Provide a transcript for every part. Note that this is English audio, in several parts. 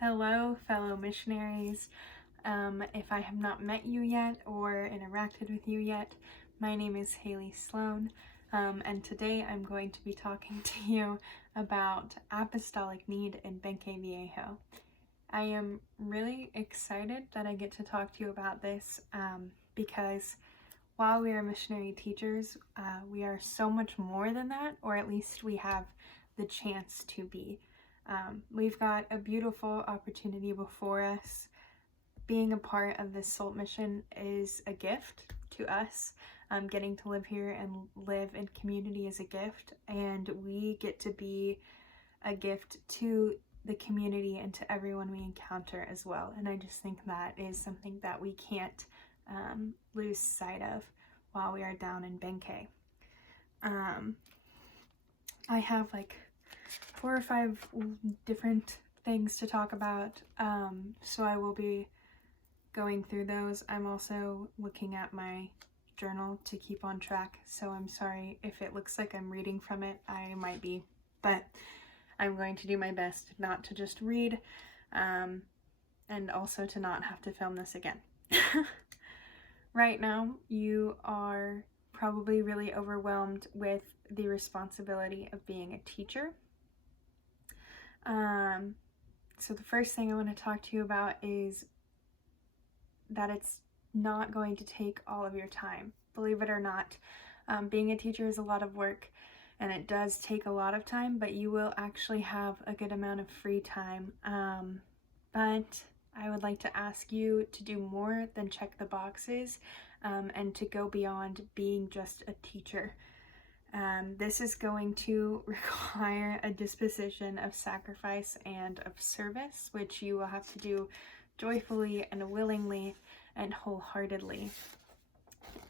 Hello, fellow missionaries. If I have not met you yet or interacted with you yet, my name is Haley Sloan, and today I'm going to be talking to you about Apostolic Need in Benque Viejo. I am really excited that I get to talk to you about this because while we are missionary teachers, we are so much more than that, or at least we have the chance to be. We've got a beautiful opportunity before us. Being a part of this SOLT mission is a gift to us. Getting to live here and live in community is a gift, and we get to be a gift to the community and to everyone we encounter as well. And I just think that is something that we can't lose sight of while we are down in Benque. I have like 4 or 5 different things to talk about, so I will be going through those. I'm also looking at my journal to keep on track, so I'm sorry if it looks like I'm reading from it. I might be, but I'm going to do my best not to just read, and also to not have to film this again. Right now, you are probably really overwhelmed with the responsibility of being a teacher. So the first thing I want to talk to you about is that it's not going to take all of your time. Believe it or not, being a teacher is a lot of work and it does take a lot of time, but you will actually have a good amount of free time. But I would like to ask you to do more than check the boxes and to go beyond being just a teacher. This is going to require a disposition of sacrifice and of service, which you will have to do joyfully and willingly and wholeheartedly.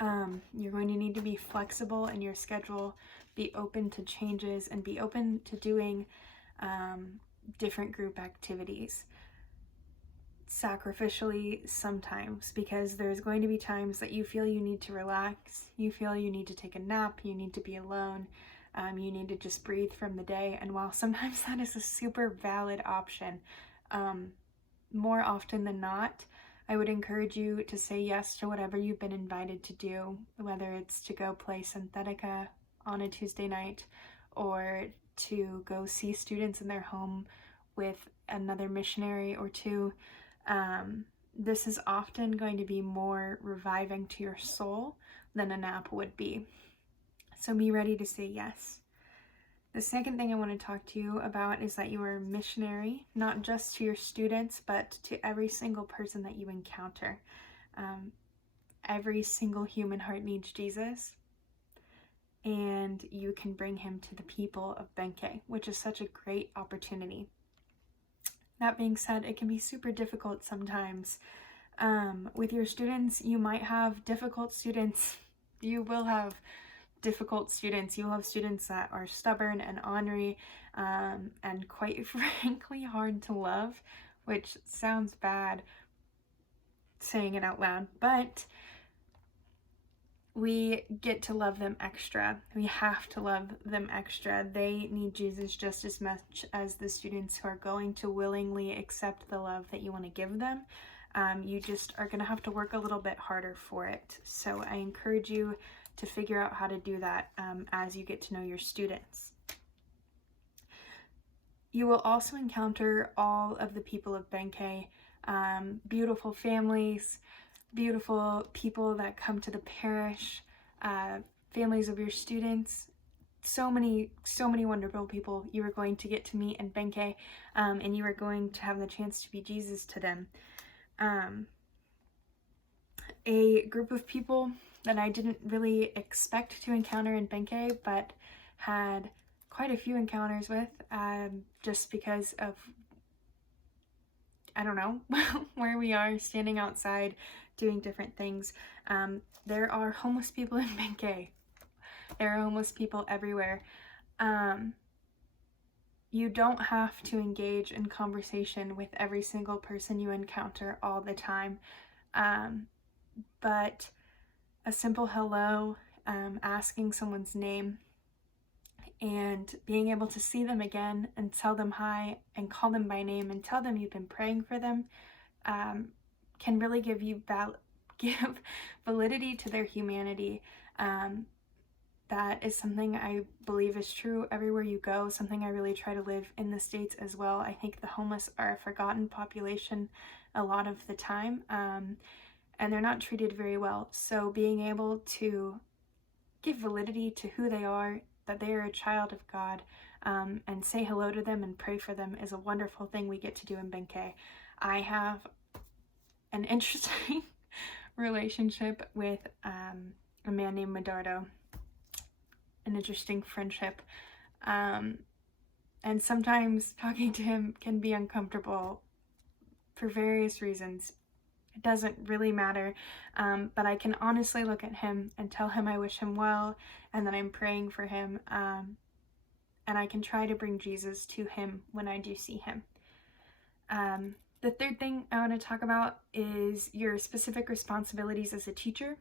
You're going to need to be flexible in your schedule, be open to changes, and be open to doing different group activities sacrificially sometimes, because there's going to be times that you feel you need to relax, you feel you need to take a nap, you need to be alone, you need to just breathe from the day. And while sometimes that is a super valid option, more often than not, I would encourage you to say yes to whatever you've been invited to do, whether it's to go play Synthetica on a Tuesday night or to go see students in their home with another missionary or two. This is often going to be more reviving to your soul than a nap would be. So be ready to say yes. The second thing I want to talk to you about is that you are a missionary, not just to your students, but to every single person that you encounter. Every single human heart needs Jesus, and you can bring him to the people of Benque, which is such a great opportunity. That being said, it can be super difficult sometimes. With your students, you might have difficult students. You will have difficult students. You'll have students that are stubborn and ornery, and quite frankly hard to love, which sounds bad saying it out loud, but we get to love them extra. We have to love them extra. They need Jesus just as much as the students who are going to willingly accept the love that you want to give them. You just are going to have to work a little bit harder for it. So I encourage you to figure out how to do that as you get to know your students. You will also encounter all of the people of Benque, beautiful families, beautiful people that come to the parish, families of your students, so many wonderful people you are going to get to meet in Benque, and you are going to have the chance to be Jesus to them. A group of people that I didn't really expect to encounter in Benque, but had quite a few encounters with, just because of, I don't know, where we are, standing outside, doing different things. There are homeless people in Benque. There are homeless people everywhere. You don't have to engage in conversation with every single person you encounter all the time. But a simple hello, asking someone's name, and being able to see them again and tell them hi and call them by name and tell them you've been praying for them can really give validity to their humanity. That is something I believe is true everywhere you go, something I really try to live in the States as well. I think the homeless are a forgotten population a lot of the time, and they're not treated very well. So being able to give validity to who they are, that they are a child of God, and say hello to them and pray for them is a wonderful thing we get to do in Benkei. I have an interesting relationship with a man named Medardo, an interesting friendship, and sometimes talking to him can be uncomfortable for various reasons. It doesn't really matter, but I can honestly look at him and tell him I wish him well and that I'm praying for him, and I can try to bring Jesus to him when I do see him. The third thing I want to talk about is your specific responsibilities as a teacher.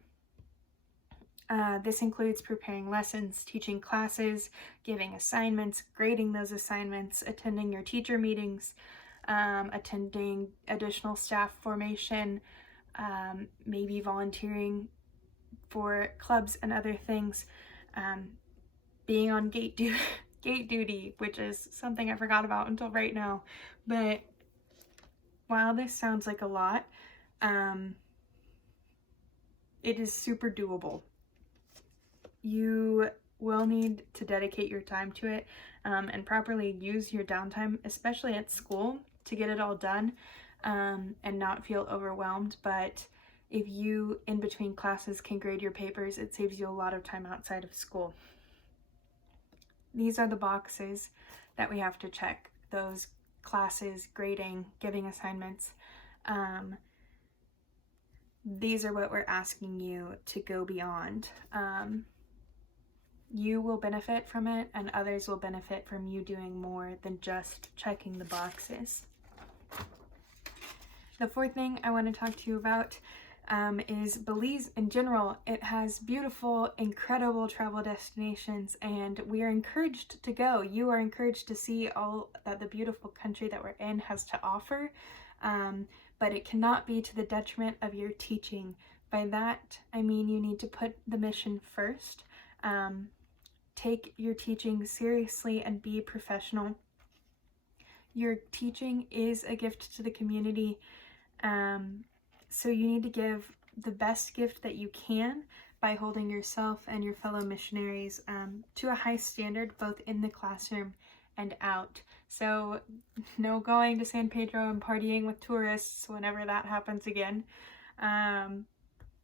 This includes preparing lessons, teaching classes, giving assignments, grading those assignments, attending your teacher meetings, attending additional staff formation, maybe volunteering for clubs and other things, being on gate duty, which is something I forgot about until right now. But while this sounds like a lot, it is super doable. You will need to dedicate your time to it, and properly use your downtime, especially at school, to get it all done, and not feel overwhelmed. But if you, in between classes, can grade your papers, it saves you a lot of time outside of school. These are the boxes that we have to check: those classes, grading, giving assignments. These are what we're asking you to go beyond. You will benefit from it, and others will benefit from you doing more than just checking the boxes. The fourth thing I want to talk to you about is Belize in general. It has beautiful, incredible travel destinations, and we are encouraged to go. You are encouraged to see all that the beautiful country that we're in has to offer, but it cannot be to the detriment of your teaching. By that, I mean you need to put the mission first. Take your teaching seriously and be professional. Your teaching is a gift to the community, so you need to give the best gift that you can by holding yourself and your fellow missionaries to a high standard, both in the classroom and out. So no going to San Pedro and partying with tourists whenever that happens again,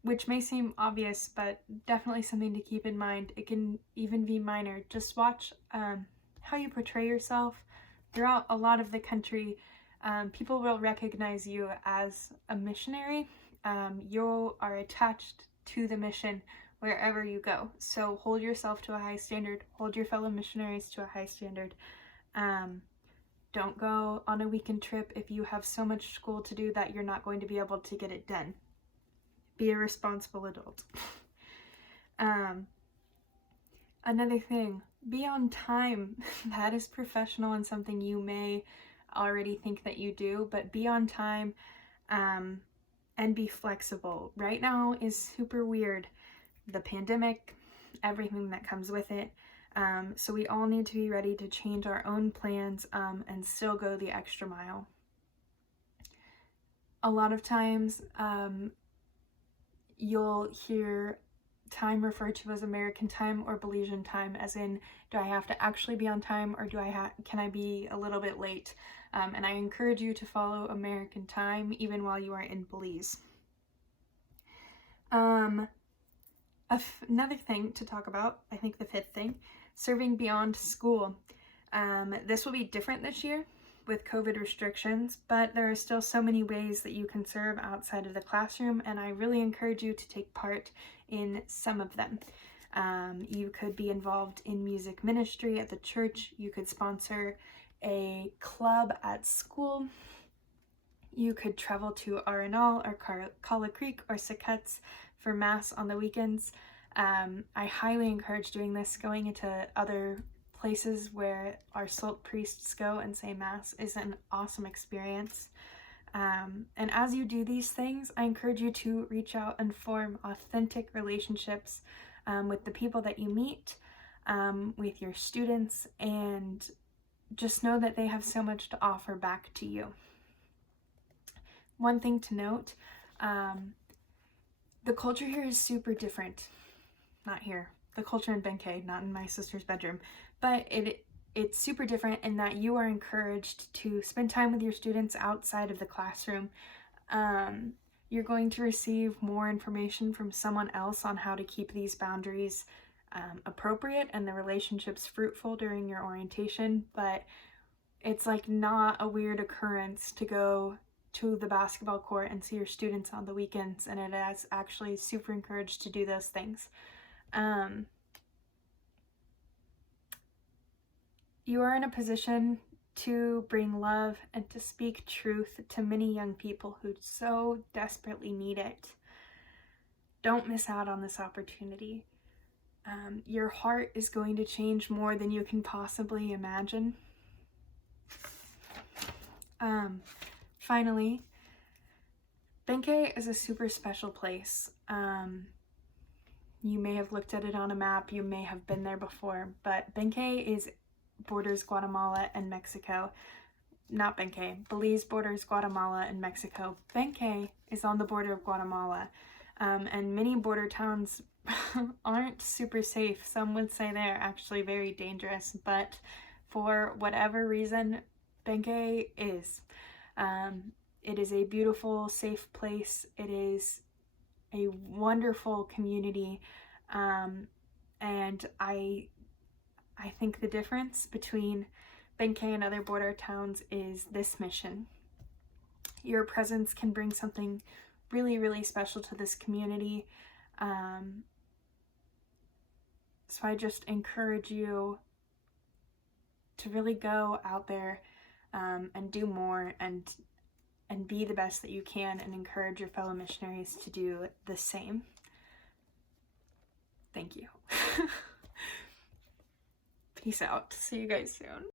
which may seem obvious, but definitely something to keep in mind. It can even be minor. Just watch how you portray yourself throughout a lot of the country. People will recognize you as a missionary. You are attached to the mission wherever you go. So hold yourself to a high standard. Hold your fellow missionaries to a high standard. Don't go on a weekend trip if you have so much school to do that you're not going to be able to get it done. Be a responsible adult. Another thing, be on time. That is professional and something you may already think that you do, but be on time, and be flexible. Right now is super weird. The pandemic, everything that comes with it. So we all need to be ready to change our own plans and still go the extra mile. A lot of times, you'll hear time referred to as American time or Belizean time, as in, do I have to actually be on time, or can I be a little bit late? And I encourage you to follow American time even while you are in Belize. Another thing to talk about, I think the fifth thing, serving beyond school. This will be different this year with COVID restrictions, but there are still so many ways that you can serve outside of the classroom, and I really encourage you to take part in some of them. You could be involved in music ministry at the church. You could sponsor a club at school. You could travel to Arenal or Kala Creek or Saquettes for Mass on the weekends. I highly encourage doing this, going into other places where our SALT priests go and say Mass is an awesome experience. And as you do these things, I encourage you to reach out and form authentic relationships with the people that you meet, with your students, and just know that they have so much to offer back to you. One thing to note, the culture here is super different. Not here. The culture in Benkei, not in my sister's bedroom. But it's super different in that you are encouraged to spend time with your students outside of the classroom. You're going to receive more information from someone else on how to keep these boundaries appropriate and the relationships fruitful during your orientation, but it's like not a weird occurrence to go to the basketball court and see your students on the weekends, and it is actually super encouraged to do those things. You are in a position to bring love and to speak truth to many young people who so desperately need it. Don't miss out on this opportunity. Your heart is going to change more than you can possibly imagine. Finally, Benkei is a super special place. You may have looked at it on a map, you may have been there before, but Benkei borders Guatemala and Mexico. Not Benkei, Belize borders Guatemala and Mexico. Benkei is on the border of Guatemala, and many border towns aren't super safe. Some would say they're actually very dangerous, but for whatever reason, Benkei is. It is a beautiful, safe place. It is a wonderful community, and I think the difference between Benkei and other border towns is this mission. Your presence can bring something really, really special to this community. So I just encourage you to really go out there and do more and be the best that you can, and encourage your fellow missionaries to do the same. Thank you. Peace out. See you guys soon.